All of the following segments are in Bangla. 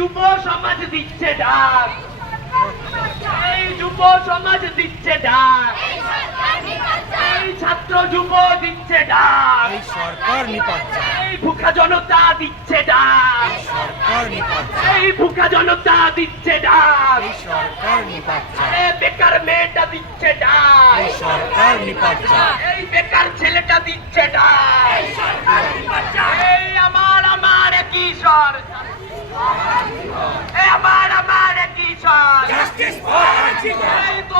যুব সমাজ দিচ্ছে ডাক। এই যুব সমাজ দিচ্ছে ডাক। এই ছাত্র যুব দিচ্ছে ডাক। এই সরকার নিপাচ্ছে এই ভুখা জনতা দিচ্ছে ডাক। সরকার নিপাচ্ছে এই ভুখা জনতা দিচ্ছে ডাক। এই সরকার নিপাচ্ছে বেকার মেয়েটা দিচ্ছে ডাক। এই সরকার নিপাচ্ছে এই বেকার ছেলেটা দিচ্ছে ডাক। এই আমার আমার কিশোর এই আমার আমার কিশোর এই তোমার আমার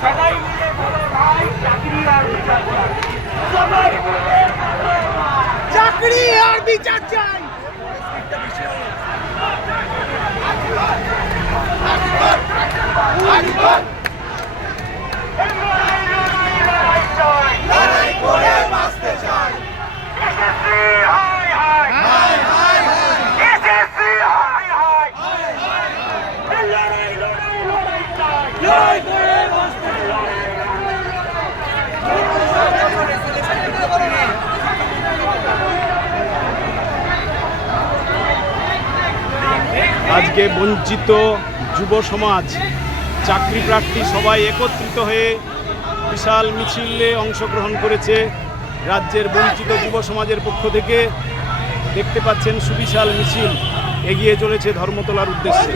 চাকরি আর বিচার চাই সবাই মিলে বলো ভাই, চাকরি আর বিচার চাই লড়াই করে বাঁচতে চাই এসএসসি হাই হাই হাই হাই এসএসসি হাই হাই লড়াই লড়াই লড়াই চাই লড়াই করে বাঁচতে আজকে বঞ্চিত যুব সমাজ, চাকরি প্রার্থী সবাই একত্রিত হয়ে বিশাল মিছিলে অংশগ্রহণ করেছে। রাজ্যের বঞ্চিত যুব সমাজের পক্ষ থেকে দেখতে পাচ্ছেন সুবিশাল মিছিল, এগিয়ে চলেছে ধর্মতলার উদ্দেশ্যে।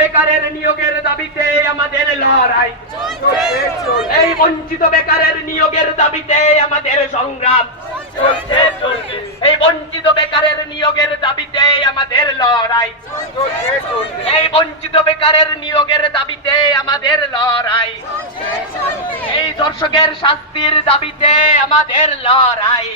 বেকারের নিয়োগের দাবিতে আমাদের লড়াই। এই বঞ্চিত বেকারের নিয়োগের দাবিতে আমাদের সংগ্রাম। এই বঞ্চিত বেকারের নিয়োগের দাবিতে আমাদের লড়াই। এই বঞ্চিত বেকারের নিয়োগের দাবিতে আমাদের লড়াই। এই দর্শকের শাস্তির দাবিতে আমাদের লড়াই।